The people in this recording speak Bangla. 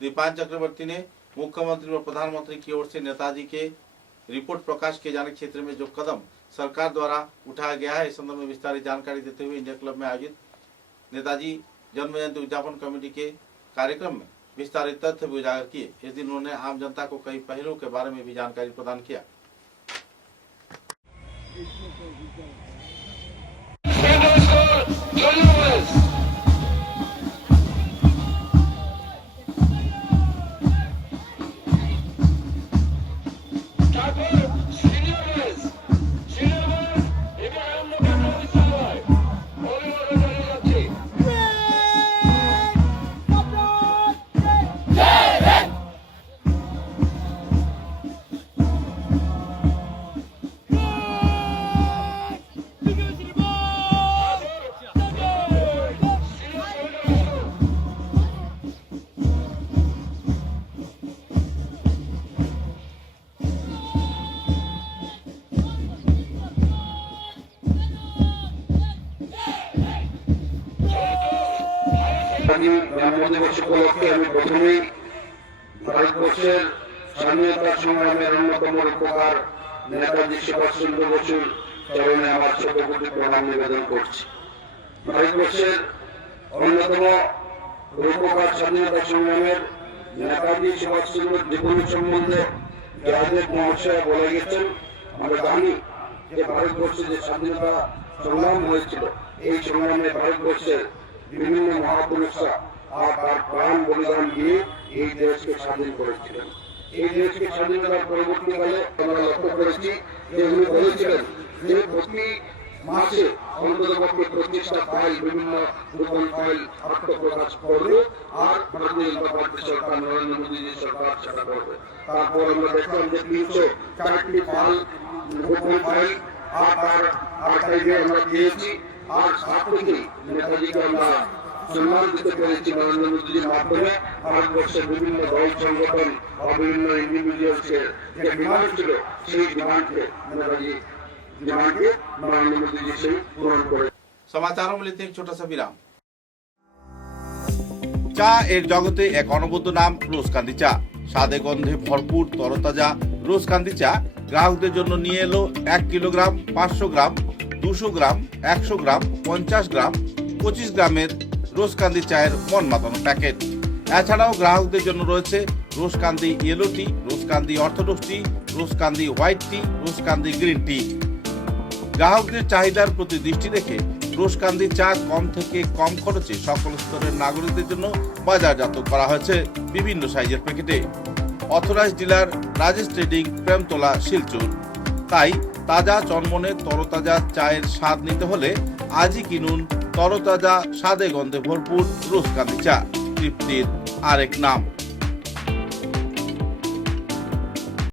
दीपान चक्रवर्ती ने मुख्यमंत्री व प्रधानमंत्री की ओर से नेताजी के रिपोर्ट प्रकाश किए जाने क्षेत्र में जो कदम सरकार द्वारा उठाया गया है इस संदर्भ में विस्तारित जानकारी देते हुए इंडिया क्लब में आयोजित नेताजी जन्म जयंती उद्यापन कमेटी के कार्यक्रम में विस्तारित तथ्य भी उजागर किए। इस दिन उन्होंने आम जनता को कई पहलुओं के बारे में भी जानकारी प्रदान किया। जन्मदिवस उपलक्षे प्रथमेই ভারতবর্ষের স্বাধীনতা সংগ্রামের অন্যতম রূপকার নেতাজি সুভাষচন্দ্র বসুর চরণে আমার শতকোটি প্রণাম নিবেদন করছি। ভারতবর্ষের অন্যতম রূপকার স্বাধীনতা সংগ্রামের নেতাজি সুভাষচন্দ্রের জীবন সম্বন্ধে যাদের মহাশয় বলে গেছেন, আমরা জানি যে ভারতবর্ষে যে স্বাধীনতা সংগ্রাম হয়েছিল এই সংগ্রামে ভারতবর্ষের বিভিন্ন মহাপুরুষরা আর তার প্রাণ বলিদান দিয়ে এই দেশকে স্বাধীন করেছিলেন। এই দেশকে স্বাধীন করার পরবর্তীকালে আমরা লক্ষ্য করেছি যে উনি বলেছিলেন যে প্রতি মাসে অন্ততপক্ষে 25টা ফাইল বিভিন্ন গোপন ফাইল আত্মপ্রকাশ করবে আর ভারতীয় জনতা পার্টি সরকার নরেন্দ্র মোদীজি সরকার সেটা করবে। তারপর আমরা দেখলাম যে 304টি গোপন ফাইল আর তার আর্কাইভে আমরা দিয়েছি আর সাত থেকেই নেতাজিকে আমরা সম্মান দিতে পেরেছি নরেন্দ্র মোদীজির মাধ্যমে। ভারতবর্ষের বিভিন্ন দল সংগঠন বা বিভিন্ন ইন্ডিভিজুয়ালসের যে ডিমান্ড ছিল সেই ডিমান্ডকে নরেন্দ্র মোদীজি সেই পূরণ করে। समाचारों में लेते हैं एक छोटा सा विराम। চা এর জগতে এক অনবদ্য নাম রোজকান্দি চা। স্বাদে গন্ধে ভরপুর তরতাজা রোজকান্দি চা গ্রাহকদের জন্য নিয়ে এলো 1 কিলোগ্রাম, 500 গ্রাম, 200 গ্রাম, 100 গ্রাম, 50 গ্রাম, 25 গ্রামের রোজকান্দি চায়ের মন মাতানো প্যাকেট। এছাড়াও গ্রাহকদের জন্য রয়েছে রোজকান্দি ইয়েলো টি, রোজকান্দি অর্থোডক্স টি, রোজকান্দি হোয়াইট টি, রোজকান্দি গ্রিন টি। গ্রাহকদের চাহিদার প্রতি দৃষ্টি রেখে রোজকান্দি চা কম থেকে কম খরচে সকল স্তরের নাগরিকদের জন্য বাজারজাত করা হয়েছে বিভিন্ন সাইজের প্যাকেটে। Authorised dealer Rajesh trading, Premtala, Silchar. তাই তাজা চনমনে তরতাজা চায়ের স্বাদ নিতে হলে আজই কিনুন তরতাজা স্বাদে গন্ধে ভরপুর রোজকান্দি চা, তৃপ্তির আরেক নাম।